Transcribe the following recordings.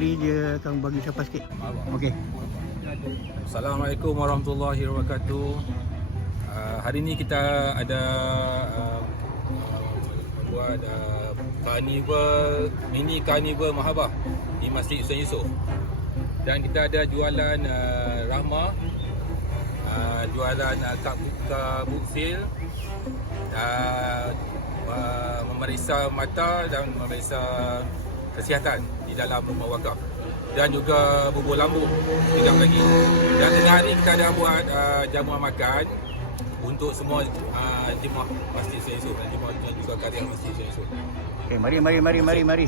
hari dia akan bagi siapa sikit. Okey. Assalamualaikum warahmatullahi wabarakatuh. Hari ni kita ada buat karnival, mini karnival Mahabbah di Masjid Hussein Yusof. Dan kita ada jualan rahmah, jualan kabuksil, memeriksa mata dan memeriksa kesihatan di dalam rumah wakaf, dan juga bubur lambu sekejap lagi. Dan tengah hari kita ada buat jamuan makan untuk semua jemaah Masjid Hussein Yusof dan jemaah juga karya Masjid Hussein Yusof. Okey, mari.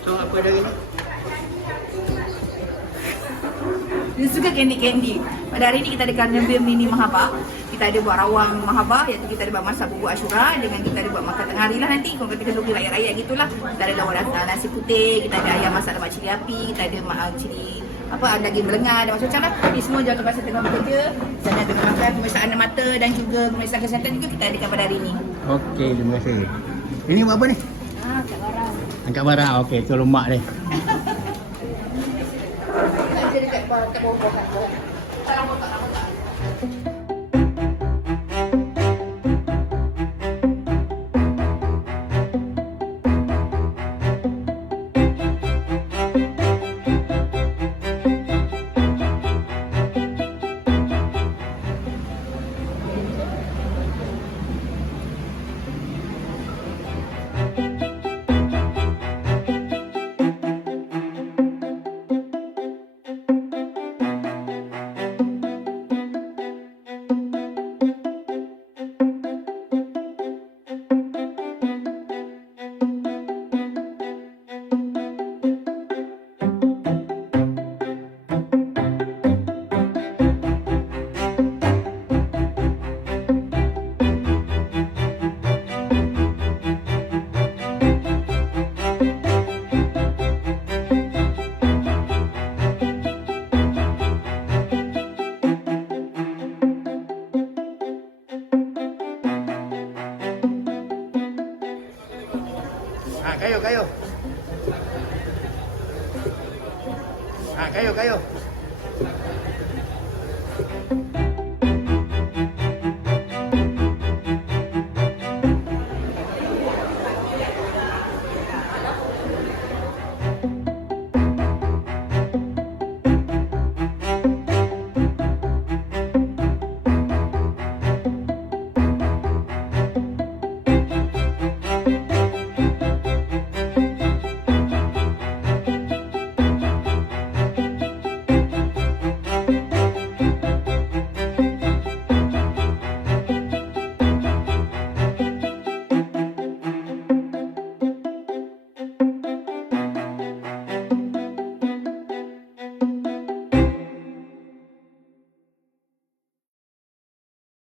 So apa dah ini? Dia suka candy. Pada hari ini kita ada karnival mini Mahabbah. Kita ada buat rawang Mahabbah, iaitu kita ada buat masak bubur Ashura, dengan kita ada buat makan tengah hari lah nanti. Kalau kita duduk rakyat-rakyat gitulah. Kita ada lawan nasi putih, kita ada ayam masak lemak cili api, kita ada cili daging belengar dan macam-macam lah. Ini semua jawab masa tengah bekerja. Sana tengah makan pemeriksaan mata dan juga pemeriksaan kesihatan juga kita adakan pada hari ini. Okey, terima kasih. Ini buat apa ni? Angkat barang. Angkat barang. Okey, tolong mak dia. Kita dekat bawah. Salam botak. Kayu.